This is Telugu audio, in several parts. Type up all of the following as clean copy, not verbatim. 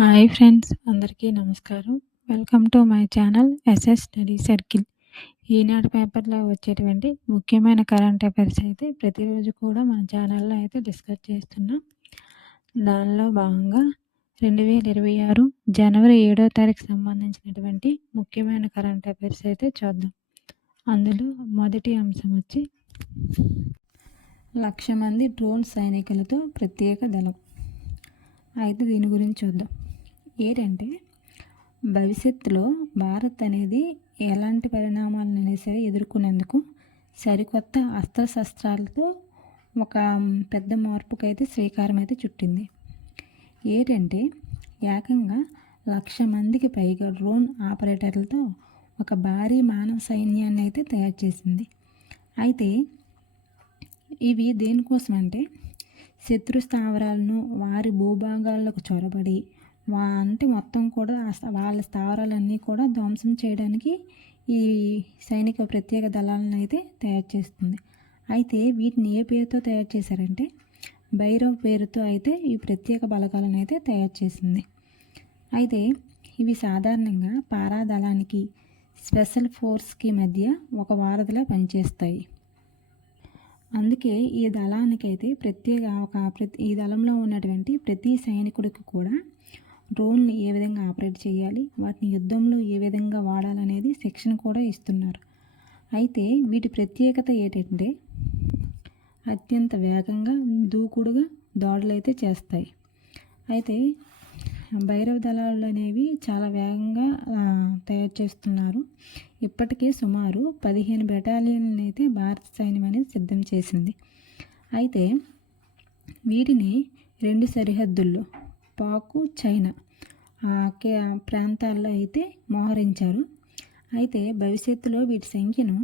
హాయ్ ఫ్రెండ్స్, అందరికీ నమస్కారం. Welcome to my channel SS study circle. Eenadu పేపర్లో వచ్చేటువంటి ముఖ్యమైన కరెంట్ అఫైర్స్ అయితే ప్రతిరోజు కూడా మన ఛానల్లో అయితే డిస్కస్ చేస్తున్నాం. దానిలో భాగంగా 2026 జనవరి 7వ తారీఖు సంబంధించినటువంటి ముఖ్యమైన కరెంట్ అఫైర్స్ అయితే చూద్దాం. అందులో మొదటి అంశం వచ్చి 1,00,000 మంది డ్రోన్ సైనికులతో ప్రత్యేక దళం. అయితే దీని గురించి చూద్దాం. ఏంటంటే భవిష్యత్తులో భారత్ అనేది ఎలాంటి పరిణామాలైనా సరే ఎదుర్కొనేందుకు సరికొత్త అస్త్రశస్త్రాలతో ఒక పెద్ద మార్పుకైతే శ్రీకారం అయితే చుట్టింది. ఏంటంటే ఏకంగా 1,00,000 మందికి పైగా డ్రోన్ ఆపరేటర్లతో ఒక భారీ మానవ సైన్యాన్ని అయితే తయారు చేసింది. అయితే ఇవి దేనికోసం అంటే శత్రు స్థావరాలను వారి భూభాగాలకు చొరబడి అంటే మొత్తం కూడా వాళ్ళ స్థావరాలన్నీ కూడా ధ్వంసం చేయడానికి ఈ సైనిక ప్రత్యేక దళాలను అయితే తయారు చేస్తుంది. అయితే వీటిని ఏ పేరుతో తయారు చేశారంటే భైరవ్ పేరుతో అయితే ఈ ప్రత్యేక బలగాలను అయితే తయారు చేసింది. అయితే ఇవి సాధారణంగా పారా దళానికి స్పెషల్ ఫోర్స్కి మధ్య ఒక వారధిలా పనిచేస్తాయి. అందుకే ఈ దళానికైతే ఈ దళంలో ఉన్నటువంటి ప్రతి సైనికుడికి కూడా డ్రోన్ని ఏ విధంగా ఆపరేట్ చేయాలి, వాటిని యుద్ధంలో ఏ విధంగా వాడాలనేది శిక్షణ కూడా ఇస్తున్నారు. అయితే వీటి ప్రత్యేకత ఏంటంటే అత్యంత వేగంగా దూకుడుగా దాడులు అయితే చేస్తాయి. అయితే భైరవ దళాలు అనేవి చాలా వేగంగా తయారు చేస్తున్నారు. ఇప్పటికే సుమారు 15 బెటాలియన్లను అయితే భారత సైన్యం అనేది సిద్ధం చేసింది. అయితే వీటిని 2 సరిహద్దుల్లో పాకు, చైనా ప్రాంతాల్లో అయితే మోహరించారు. అయితే భవిష్యత్తులో వీటి సంఖ్యను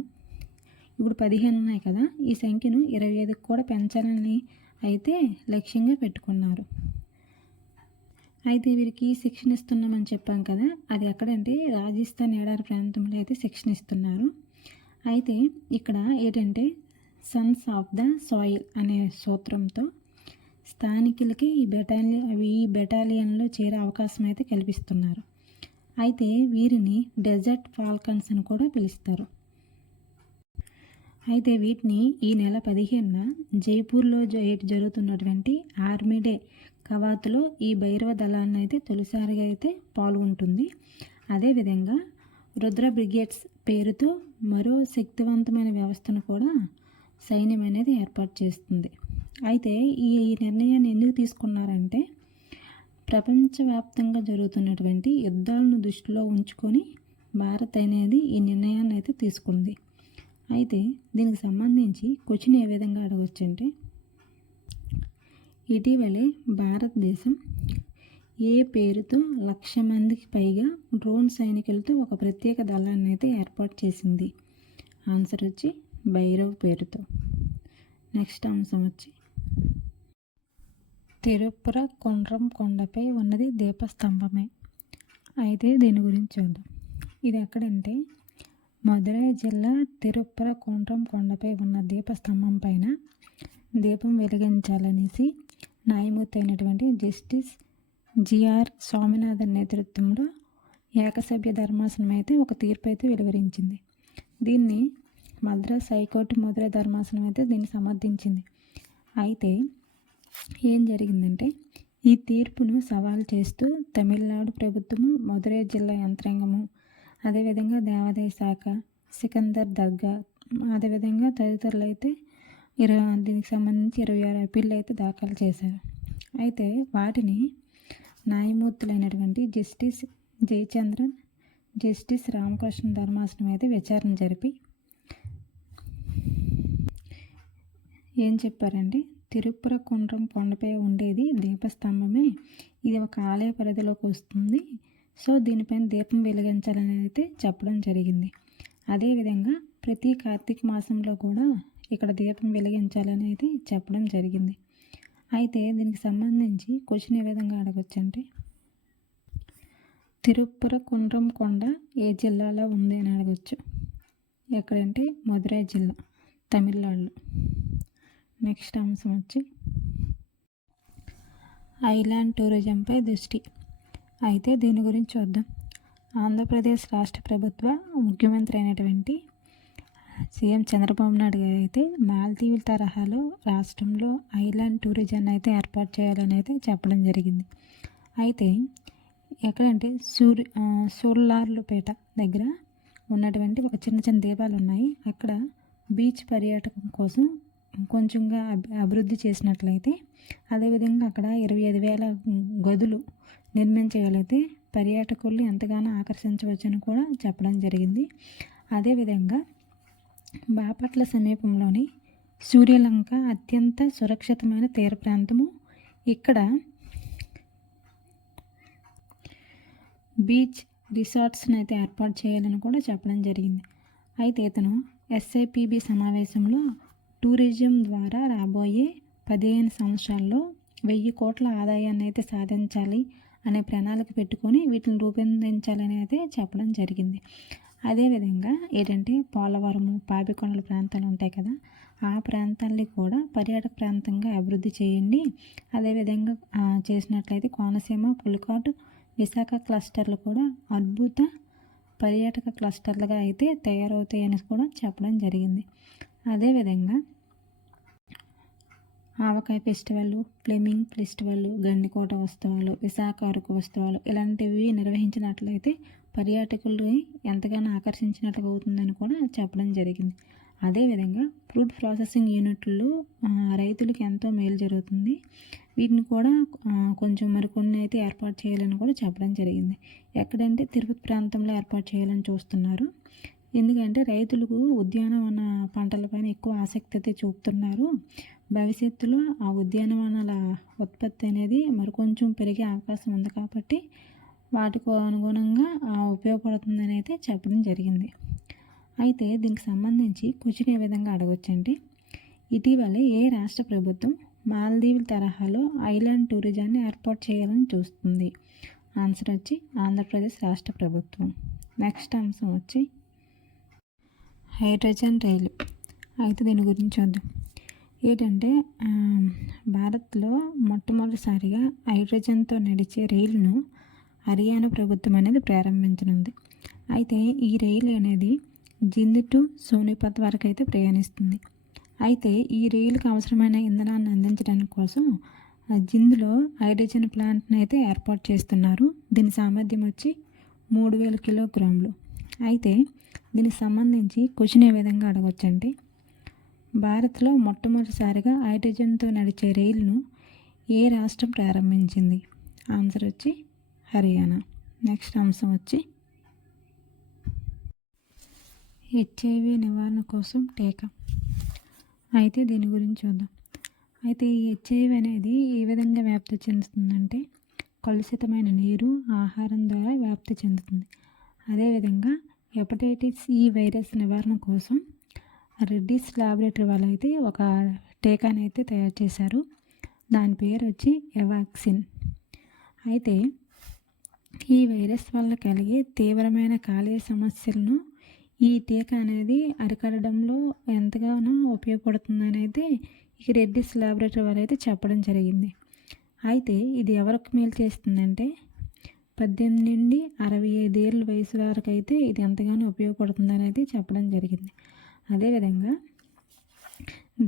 ఇప్పుడు 15 ఉన్నాయి కదా, ఈ సంఖ్యను 25కి కూడా పెంచాలని అయితే లక్ష్యంగా పెట్టుకున్నారు. అయితే వీరికి శిక్షణ ఇస్తున్నామని చెప్పాం కదా, అది ఎక్కడంటే రాజస్థాన్ ఎడారి ప్రాంతంలో అయితే శిక్షణ ఇస్తున్నారు. అయితే ఇక్కడ ఏంటంటే సన్స్ ఆఫ్ ద సాయిల్ అనే సూత్రంతో స్థానికులకి ఈ బెటాలియన్లో చేరే అవకాశం అయితే కల్పిస్తున్నారు. అయితే వీరిని డెజర్ట్ ఫాల్కన్స్ అని కూడా పిలుస్తారు. అయితే వీటిని ఈ నెల 15న జైపూర్లో జరుగుతున్నటువంటి ఆర్మీ డే కవాతులో ఈ భైరవ దళాన్ని అయితే తొలిసారిగా అయితే పాల్గొంటుంది. అదేవిధంగా రుద్ర బ్రిగేడ్స్ పేరుతో మరో శక్తివంతమైన వ్యవస్థను కూడా సైన్యం అనేది ఏర్పాటు చేస్తుంది. అయితే ఈ నిర్ణయాన్ని ఎందుకు తీసుకున్నారంటే ప్రపంచవ్యాప్తంగా జరుగుతున్నటువంటి యుద్ధాలను దృష్టిలో ఉంచుకొని భారత్ అనేది ఈ నిర్ణయాన్ని అయితే తీసుకుంది. అయితే దీనికి సంబంధించి క్వశ్చన్ ఏ విధంగా అడగవచ్చు అంటే ఇటీవలే భారతదేశం ఏ పేరుతో 1,00,000 మందికి పైగా డ్రోన్ సైనికులతో ఒక ప్రత్యేక దళాన్ని అయితే ఏర్పాటు చేసింది? ఆన్సర్ వచ్చి భైరవ్ పేరుతో. నెక్స్ట్ అంశం వచ్చి తిరుపుర కుండ్రం కొండపై ఉన్నది దీపస్తంభమే. అయితే దీని గురించి చూద్దాం. ఇది ఎక్కడంటే మదురై జిల్లా తిరుపుర కుండ్రం కొండపై ఉన్న దీపస్తంభం పైన దీపం వెలిగించాలనేసి న్యాయమూర్తి అయినటువంటి జస్టిస్ జిఆర్ స్వామినాథన్ నేతృత్వంలో ఏకసభ్య ధర్మాసనం అయితే ఒక తీర్పు అయితే వెలువరించింది. దీన్ని మద్రాస్ హైకోర్టు మదురై ధర్మాసనం అయితే దీన్ని సమర్థించింది. అయితే ఏం జరిగిందంటే ఈ తీర్పును సవాల్ చేస్తూ తమిళనాడు ప్రభుత్వము, మదురై జిల్లా యంత్రాంగము, అదేవిధంగా దేవాదాయ శాఖ, సికందర్ దర్గా, అదేవిధంగా తదితరులు అయితే దీనికి సంబంధించి 26 అప్పీళ్ళు అయితే దాఖలు చేశారు. అయితే వాటిని న్యాయమూర్తులైనటువంటి జస్టిస్ జయచంద్రన్, జస్టిస్ రామకృష్ణ ధర్మాసనం అయితే విచారణ జరిపి ఏం చెప్పారంటే తిరుపుర కుండ్రం కొండపై ఉండేది దీపస్తంభమే, ఇది ఒక ఆలయ పరిధిలోకి వస్తుంది, సో దీనిపైన దీపం వెలిగించాలని అయితే చెప్పడం జరిగింది. అదేవిధంగా ప్రతి కార్తీక మాసంలో కూడా ఇక్కడ దీపం వెలిగించాలని అయితే చెప్పడం జరిగింది. అయితే దీనికి సంబంధించి క్వశ్చన్ ఏ విధంగా అడగచ్చు అంటే తిరుపుర కుండ్రం కొండ ఏ జిల్లాలో ఉంది అని అడగచ్చు. ఎక్కడంటే మదురై జిల్లా, తమిళనాడులో. నెక్స్ట్ అంశం వచ్చి ఐలాండ్ టూరిజంపై దృష్టి. అయితే దీని గురించి చూద్దాం. ఆంధ్రప్రదేశ్ రాష్ట్ర ప్రభుత్వ ముఖ్యమంత్రి అయినటువంటి సీఎం చంద్రబాబు నాయుడు గారు అయితే మాల్దీవుల తరహాలో రాష్ట్రంలో ఐలాండ్ టూరిజాన్ని అయితే ఏర్పాటు చేయాలని అయితే చెప్పడం జరిగింది. అయితే ఎక్కడంటే సూళ్ళూరుపేట దగ్గర ఉన్నటువంటి ఒక చిన్న చిన్న దీపాలు ఉన్నాయి. అక్కడ బీచ్ పర్యాటకం కోసం కొంచెంగా అభివృద్ధి చేసినట్లయితే, అదేవిధంగా అక్కడ 25,000 గదులు నిర్మించగలిగితే పర్యాటకుల్ని ఎంతగానో ఆకర్షించవచ్చని కూడా చెప్పడం జరిగింది. అదేవిధంగా బాపట్ల సమీపంలోని సూర్యలంక అత్యంత సురక్షితమైన తీర ప్రాంతము. ఇక్కడ బీచ్ రిసార్ట్స్ని అయితే ఏర్పాటు చేయాలని కూడా చెప్పడం జరిగింది. అయితే ఇతను ఎస్ఐపిబి సమావేశంలో టూరిజం ద్వారా రాబోయే 15 సంవత్సరాల్లో 1000 కోట్ల ఆదాయాన్ని అయితే సాధించాలి అనే ప్రణాళిక పెట్టుకొని వీటిని రూపొందించాలని అయితే చెప్పడం జరిగింది. అదేవిధంగా ఏంటంటే పోలవరము, పాపికొండల ప్రాంతాలు ఉంటాయి కదా, ఆ ప్రాంతాల్ని కూడా పర్యాటక ప్రాంతంగా అభివృద్ధి చేయండి. అదేవిధంగా చేసినట్లయితే కోనసీమ, పులికాటు, విశాఖ క్లస్టర్లు కూడా అద్భుత పర్యాటక క్లస్టర్లుగా అయితే తయారవుతాయని కూడా చెప్పడం జరిగింది. అదేవిధంగా ఆవకాయ ఫెస్టివల్, ఫ్లెమింగ్ ఫెస్టివల్, గండికోట ఉత్సవాలు, విశాఖ అరకు ఉత్సవాలు ఇలాంటివి నిర్వహించినట్లయితే పర్యాటకులు ఎంతగానో ఆకర్షించినట్లుగా అవుతుందని కూడా చెప్పడం జరిగింది. అదేవిధంగా ఫుడ్ ప్రాసెసింగ్ యూనిట్లు రైతులకు ఎంతో మేలు జరుగుతుంది. వీటిని కూడా కొంచెం మరికొన్ని అయితే ఏర్పాటు చేయాలని కూడా చెప్పడం జరిగింది. ఎక్కడంటే తిరుపతి ప్రాంతంలో ఏర్పాటు చేయాలని చూస్తున్నారు. ఎందుకంటే రైతులకు ఉద్యానవన పంటలపైన ఎక్కువ ఆసక్తి అయితే చూపుతున్నారు. భవిష్యత్తులో ఆ ఉద్యానవనాల ఉత్పత్తి అనేది మరికొంచెం పెరిగే అవకాశం ఉంది కాబట్టి వాటికి అనుగుణంగా ఉపయోగపడుతుందని అయితే చెప్పడం జరిగింది. అయితే దీనికి సంబంధించి క్వశ్చన్ ఏ విధంగా అడగొచ్చంటే, ఇటీవలే ఏ రాష్ట్ర ప్రభుత్వం మాల్దీవుల తరహాలో ఐలాండ్ టూరిజాన్ని ఏర్పాటు చేయాలని చూస్తుంది? ఆన్సర్ వచ్చి ఆంధ్రప్రదేశ్ రాష్ట్ర ప్రభుత్వం. నెక్స్ట్ అంశం వచ్చి హైడ్రోజన్ రైలు. అయితే దీని గురించి చూద్దాం. ఏంటంటే భారత్లో మొట్టమొదటిసారిగా హైడ్రోజన్తో నడిచే రైలును హర్యానా ప్రభుత్వం అనేది ప్రారంభించనుంది. అయితే ఈ రైలు అనేది జింద్ టు సోనిపత్ వరకు అయితే ప్రయాణిస్తుంది. అయితే ఈ రైలుకు అవసరమైన ఇంధనాన్ని అందించడానికి కోసం జింద్లో హైడ్రోజన్ ప్లాంట్ని అయితే ఏర్పాటు చేస్తున్నారు. దీని సామర్థ్యం వచ్చి 3000 కిలోగ్రాములు. అయితే దీనికి సంబంధించి క్వశ్చన్ ఏ విధంగా అడగొచ్చంటే, భారత్లో మొట్టమొదటిసారిగా హైడ్రోజన్తో నడిచే రైలును ఏ రాష్ట్రం ప్రారంభించింది? ఆన్సర్ వచ్చి హర్యానా. నెక్స్ట్ అంశం వచ్చి హెచ్ఐవి నివారణ కోసం టీకా. అయితే దీని గురించి చూద్దాం. అయితే ఈ హెచ్ఐవి అనేది ఏ విధంగా వ్యాప్తి చెందుతుందంటే, కలుషితమైన నీరు, ఆహారం ద్వారా వ్యాప్తి చెందుతుంది. అదేవిధంగా హెపటైటిస్ ఈ వైరస్ నివారణ కోసం రెడ్డిస్ ల్యాబొరేటరీ వాళ్ళు అయితే ఒక టీకాని అయితే తయారు చేశారు. దాని పేరు వచ్చి ఎవాక్సిన్. అయితే ఈ వైరస్ వల్ల కలిగే తీవ్రమైన కాలేయ సమస్యలను ఈ టీకా అనేది అరికట్టడంలో ఎంతగానో ఉపయోగపడుతుందని అయితే ఈ రెడ్డిస్ ల్యాబొరేటరీ వాళ్ళు అయితే చెప్పడం జరిగింది. అయితే ఇది ఎవరికి మేలు చేస్తుందంటే 18 నుండి 65 ఏళ్ళ వయసు వరకు అయితే ఇది ఎంతగానో ఉపయోగపడుతుందని అయితే చెప్పడం జరిగింది. అదేవిధంగా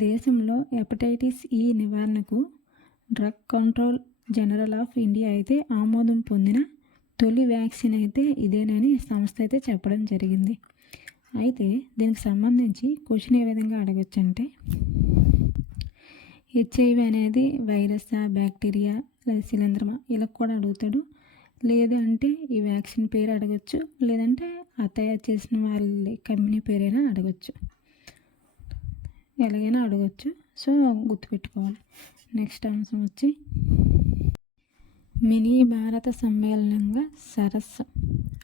దేశంలో హెపటైటిస్ ఈ నివారణకు drug control general of India అయితే ఆమోదం పొందిన తొలి వ్యాక్సిన్ అయితే ఇదేనని సంస్థ అయితే చెప్పడం జరిగింది. అయితే దీనికి సంబంధించి క్వశ్చన్ ఏ విధంగా అడగొచ్చంటే, హెచ్ఐవి అనేది వైరసా, బ్యాక్టీరియా లేదా శిలీంధ్రమా ఇలా కూడా అడుగుతాడు. లేదు అంటే ఈ వ్యాక్సిన్ పేరు అడగచ్చు, లేదంటే ఆ తయారు చేసిన వాళ్ళ కంపెనీ పేరైనా అడగచ్చు. ఎలాగైనా అడగచ్చు. సో గుర్తుపెట్టుకోవాలి. నెక్స్ట్ అంశం వచ్చి మినీ భారత సమ్మేళనంగా సరస్సు.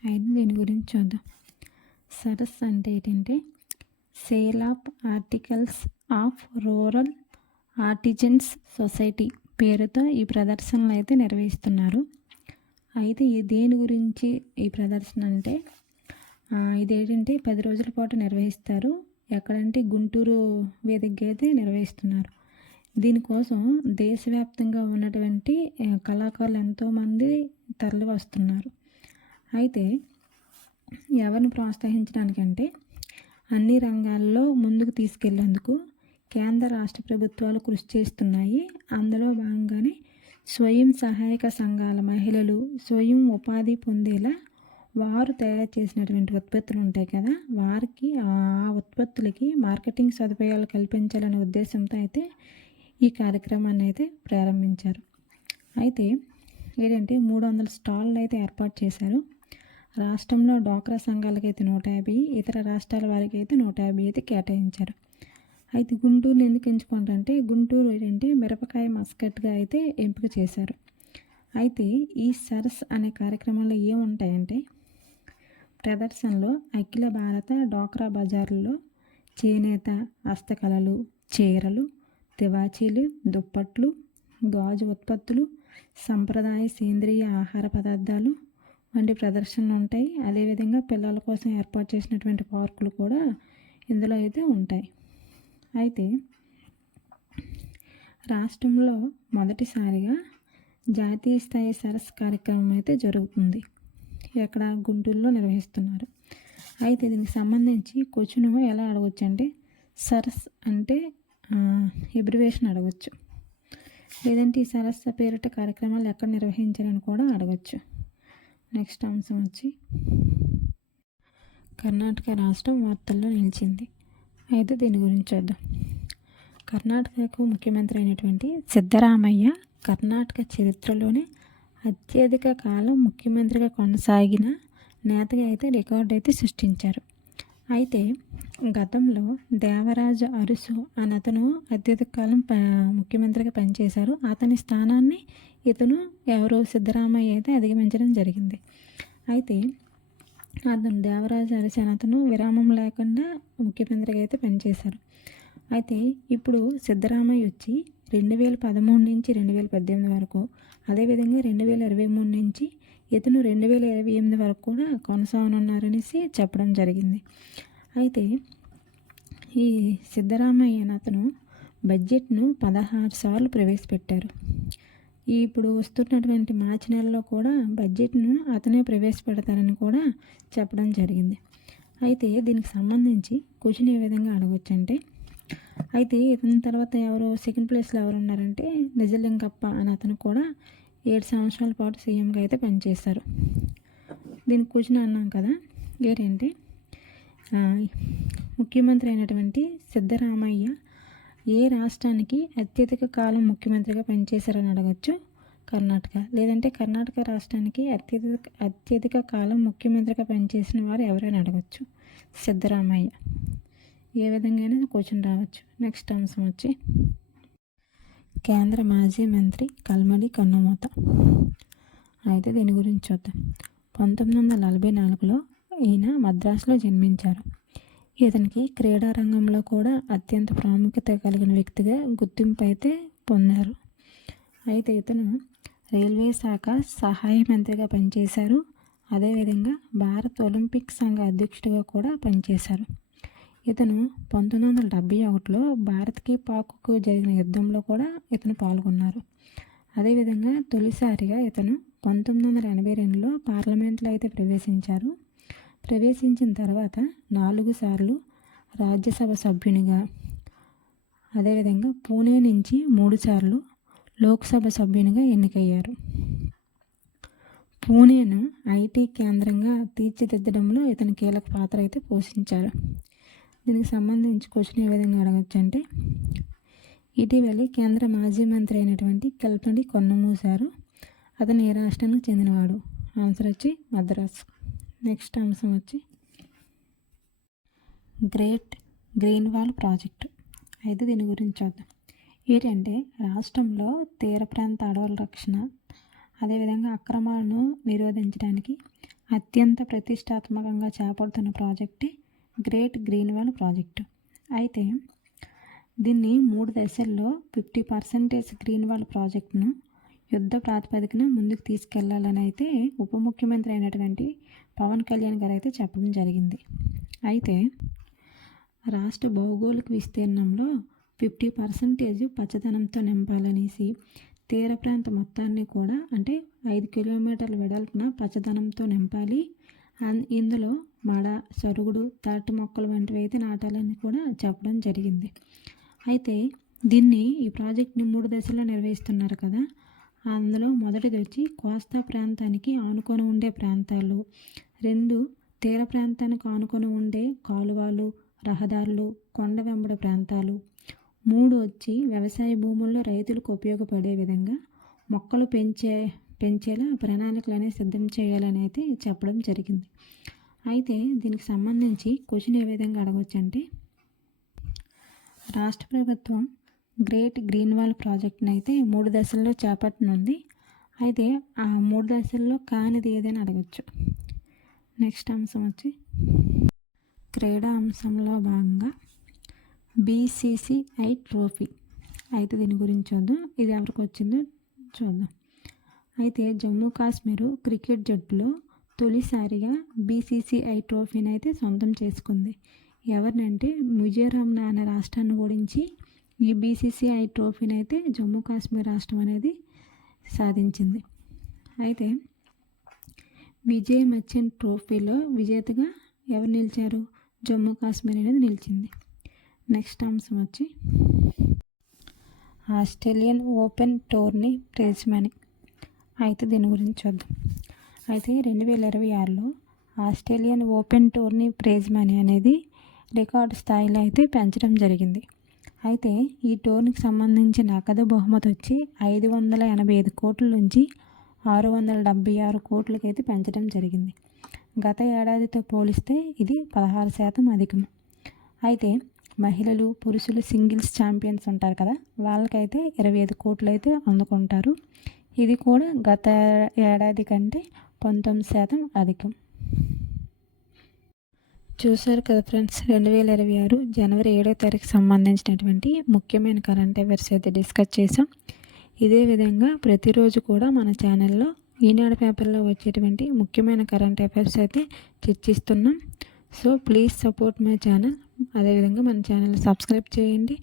అయితే దీని గురించి చూద్దాం. సరస్సు అంటే ఏంటంటే sale of articles of rural artisans society పేరుతో ఈ ప్రదర్శనలు అయితే నిర్వహిస్తున్నారు. అయితే దేని గురించి ఈ ప్రదర్శన అంటే, ఇదేంటంటే 10 రోజుల పాటు నిర్వహిస్తారు. ఎక్కడంటే గుంటూరు వేదికగా అయితే నిర్వహిస్తున్నారు. దీనికోసం దేశవ్యాప్తంగా ఉన్నటువంటి కళాకారులు ఎంతోమంది తరలి వస్తున్నారు. అయితే ఎవరిని ప్రోత్సహించడానికంటే అన్ని రంగాల్లో ముందుకు తీసుకెళ్లేందుకు కేంద్ర రాష్ట్ర ప్రభుత్వాలు కృషి చేస్తున్నాయి. అందులో భాగంగానే స్వయం సహాయక సంఘాల మహిళలు స్వయం ఉపాధి పొందేలా వారు తయారు చేసినటువంటి ఉత్పత్తులు ఉంటాయి కదా, వారికి ఆ ఉత్పత్తులకి మార్కెటింగ్ సదుపాయాలు కల్పించాలనే ఉద్దేశంతో అయితే ఈ కార్యక్రమాన్ని అయితే ప్రారంభించారు. అయితే ఏంటంటే 300 స్టాళ్ళు అయితే ఏర్పాటు చేశారు. రాష్ట్రంలో డ్వాక్రా సంఘాలకి అయితే 150, ఇతర రాష్ట్రాల వారికి అయితే 150 అయితే కేటాయించారు. అయితే గుంటూరుని ఎందుకు ఎంచుకుంటారంటే గుంటూరు ఏంటంటే మిరపకాయ మస్కట్గా అయితే ఎంపిక చేశారు. అయితే ఈ సరస్ అనే కార్యక్రమంలో ఏముంటాయంటే ప్రదర్శనలో అఖిల భారత డ్వాక్రా బజార్లలో చేనేత, హస్తకళలు, చీరలు, తివాచీలు, దుప్పట్లు, గాజు ఉత్పత్తులు, సంప్రదాయ సేంద్రియ ఆహార పదార్థాలు వంటి ప్రదర్శనలు ఉంటాయి. అదేవిధంగా పిల్లల కోసం ఏర్పాటు చేసినటువంటి పార్కులు కూడా ఇందులో అయితే ఉంటాయి. అయితే రాష్ట్రంలో మొదటిసారిగా జాతీయ స్థాయి సరస్ కార్యక్రమం అయితే జరుగుతుంది. ఎక్కడ గుంటూరులో నిర్వహిస్తున్నారు. అయితే దీనికి సంబంధించి క్వశ్చన్ ఎలా అడగచ్చు అంటే సరస్ అంటే ఎబ్రివేషన్ అడగచ్చు, లేదంటే ఈ సరస్ పేరిట కార్యక్రమాలు ఎక్కడ నిర్వహించారని కూడా అడగచ్చు. నెక్స్ట్ అంశం వచ్చి కర్ణాటక రాష్ట్రం వార్తల్లో నిలిచింది. అయితే దీని గురించి చూద్దాం. కర్ణాటకకు ముఖ్యమంత్రి అయినటువంటి సిద్ధరామయ్య కర్ణాటక చరిత్రలోనే అత్యధిక కాలం ముఖ్యమంత్రిగా కొనసాగిన నేతగా అయితే రికార్డు అయితే సృష్టించారు. అయితే గతంలో దేవరాజు అరుసు అని అతను అత్యధిక కాలం ముఖ్యమంత్రిగా పనిచేశారు. అతని స్థానాన్ని ఇతను ఎవరో సిద్ధరామయ్య అయితే అధిగమించడం జరిగింది. అయితే అతను దేవరాజు అరుసు అని అతను విరామం లేకుండా ముఖ్యమంత్రిగా అయితే పనిచేశారు. అయితే ఇప్పుడు సిద్ధరామయ్య వచ్చి 2013 నుంచి 2018 వరకు, అదేవిధంగా 2023 నుంచి ఇతను 2028 వరకు కూడా కొనసాగనున్నారనేసి చెప్పడం జరిగింది. అయితే ఈ సిద్ధరామయ్య అతను బడ్జెట్ను 16 సార్లు ప్రవేశపెట్టారు. ఇప్పుడు వస్తున్నటువంటి మార్చి నెలలో కూడా బడ్జెట్ను అతనే ప్రవేశపెడతారని కూడా చెప్పడం జరిగింది. అయితే దీనికి సంబంధించి క్వశ్చన్ ఏ విధంగా అడగచ్చు అంటే అయితే ఇతని తర్వాత ఎవరు సెకండ్ ప్లేస్లో ఎవరు ఉన్నారంటే నిజలింగప్ప అని అతను కూడా 7 సంవత్సరాల పాటు సీఎంగా అయితే పనిచేశారు. దీనికి క్వశ్చన్ అన్నాం కదా ఏంటంటే ముఖ్యమంత్రి అయినటువంటి సిద్ధరామయ్య ఏ రాష్ట్రానికి అత్యధిక కాలం ముఖ్యమంత్రిగా పనిచేశారని అడగచ్చు, కర్ణాటక. లేదంటే కర్ణాటక రాష్ట్రానికి అత్యధిక కాలం ముఖ్యమంత్రిగా పనిచేసిన వారు ఎవరైనా అడగచ్చు, సిద్ధరామయ్య. ఏ విధంగానే క్వశ్చన్ రావచ్చు. నెక్స్ట్ అంశం వచ్చి కేంద్ర మాజీ మంత్రి కల్మడి కన్నుమూత. అయితే దీని గురించి చూద్దాం. 1944లో ఈయన మద్రాసులో జన్మించారు. ఇతనికి క్రీడా రంగంలో కూడా అత్యంత ప్రాముఖ్యత కలిగిన వ్యక్తిగా గుర్తింపు అయితే పొందారు. అయితే ఇతను రైల్వే శాఖ సహాయ మంత్రిగా పనిచేశారు. అదేవిధంగా భారత ఒలింపిక్ సంఘ అధ్యక్షుడిగా కూడా పనిచేశారు. ఇతను 1971లో భారత్కి పాక్కు జరిగిన యుద్ధంలో కూడా ఇతను పాల్గొన్నారు. అదేవిధంగా తొలిసారిగా ఇతను 1982లో పార్లమెంట్లో అయితే ప్రవేశించారు. ప్రవేశించిన తర్వాత 4 సార్లు రాజ్యసభ సభ్యునిగా, అదేవిధంగా పూణే నుంచి 3 సార్లు లోక్సభ సభ్యునిగా ఎన్నికయ్యారు. పూణేను ఐటీ కేంద్రంగా తీర్చిదిద్దడంలో ఇతను కీలక పాత్ర అయితే పోషించారు. దీనికి సంబంధించి క్వశ్చన్ ఏ విధంగా అడగచ్చు అంటే ఇటీవలి కేంద్ర మాజీ మంత్రి అయినటువంటి కల్మడి కన్నుమూశారు. అతను ఏ రాష్ట్రానికి చెందినవాడు? ఆన్సర్ వచ్చి మద్రాసు. నెక్స్ట్ అంశం వచ్చి గ్రేట్ గ్రీన్ వాల్ ప్రాజెక్టు. అయితే దీని గురించి చూద్దాం. ఏంటంటే రాష్ట్రంలో తీర ప్రాంత అడవుల రక్షణ, అదేవిధంగా అక్రమాలను నిరోధించడానికి అత్యంత ప్రతిష్టాత్మకంగా చేపడుతున్న ప్రాజెక్టే గ్రేట్ గ్రీన్ వాల్ ప్రాజెక్టు. అయితే దీన్ని 3 దశల్లో 50% గ్రీన్ వాల్ ప్రాజెక్టును యుద్ధ ప్రాతిపదికన ముందుకు తీసుకెళ్లాలని అయితే ఉప ముఖ్యమంత్రి అయినటువంటి పవన్ కళ్యాణ్ గారు అయితే చెప్పడం జరిగింది. అయితే రాష్ట్ర భౌగోళిక విస్తీర్ణంలో 50% పచ్చదనంతో నింపాలనేసి తీర ప్రాంత మొత్తాన్ని కూడా అంటే 5 కిలోమీటర్ల వెడల్పున పచ్చదనంతో నింపాలి. ఇందులో మడ, సరుగుడు, తాటి మొక్కలు వంటివి అయితే నాటాలని కూడా చెప్పడం జరిగింది. అయితే ఈ ప్రాజెక్ట్ని 3 దశల్లో నిర్వహిస్తున్నారు కదా. అందులో మొదటిది వచ్చి కోస్తా ప్రాంతానికి ఆనుకొని ఉండే ప్రాంతాలు, 2 తీర ప్రాంతానికి ఆనుకొని ఉండే కాలువలు, రహదారులు, కొండ వెంబడి ప్రాంతాలు, 3 వచ్చి వ్యవసాయ భూముల్లో రైతులకు ఉపయోగపడే విధంగా మొక్కలు పెంచేలా ప్రణాళికలు అనేవి సిద్ధం చేయాలని అయితే చెప్పడం జరిగింది. అయితే దీనికి సంబంధించి క్వశ్చన్ ఏ విధంగా అడగవచ్చు అంటే, రాష్ట్ర ప్రభుత్వం గ్రేట్ గ్రీన్ వాల్ ప్రాజెక్ట్ని అయితే 3 దశల్లో చేపట్టనుంది. అయితే ఆ 3 దశల్లో కానిది ఏదైనా అడగచ్చు. నెక్స్ట్ అంశం వచ్చి క్రీడా అంశంలో భాగంగా BCCI ట్రోఫీ. అయితే దీని గురించి చూద్దాం. ఇది ఎవరికి వచ్చిందో చూద్దాం. అయితే జమ్మూ కాశ్మీర్ క్రికెట్ జట్టులో తొలిసారిగా BCCI ట్రోఫీని అయితే సొంతం చేసుకుంది. ఎవరినంటే మిజోరాం అనే రాష్ట్రాన్ని ఓడించి ఈ BCCI ట్రోఫీని అయితే జమ్మూ కాశ్మీర్ రాష్ట్రం అనేది సాధించింది. అయితే విజయ్ మర్చెంట్ ట్రోఫీలో విజేతగా ఎవరు నిలిచారు? జమ్మూ కాశ్మీర్ అనేది నిలిచింది. నెక్స్ట్ అంశం వచ్చి Australian open tourney prize money. అయితే దీని గురించి చూద్దాం. అయితే 2026లో Australian open tourney prize money అనేది రికార్డు స్థాయిలో అయితే పెంచడం జరిగింది. అయితే ఈ టోర్నీకి సంబంధించిన నగదు బహుమతి వచ్చి 585 కోట్ల నుంచి 676 కోట్లకి అయితే పెంచడం జరిగింది. గత ఏడాదితో పోలిస్తే ఇది 16% అధికం. అయితే మహిళలు, పురుషులు సింగిల్స్ ఛాంపియన్స్ ఉంటారు కదా, వాళ్ళకైతే 25 కోట్లు అయితే అందుకుంటారు. ఇది కూడా గత ఏడాది కంటే 19% అధికం. చూశారు కదా ఫ్రెండ్స్, 2026 జనవరి 7వ తారీఖు సంబంధించినటువంటి ముఖ్యమైన కరెంట్ అఫైర్స్ అయితే డిస్కస్ చేసాం. ఇదే విధంగా ప్రతిరోజు కూడా మన ఛానల్లో ఈనాడు పేపర్లో వచ్చేటువంటి ముఖ్యమైన కరెంట్ అఫైర్స్ అయితే చర్చిస్తున్నాం. So please support my channel. అదేవిధంగా మన ఛానల్ సబ్స్క్రైబ్ చేయండి,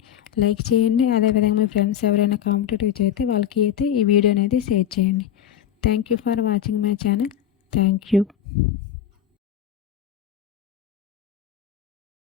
లైక్ చేయండి. అదేవిధంగా మీ ఫ్రెండ్స్ ఎవరైనా కాంపిటేటివ్ చేస్తే వాళ్ళకి అయితే ఈ వీడియో అనేది షేర్ చేయండి. Thank you for watching my channel. Thank you.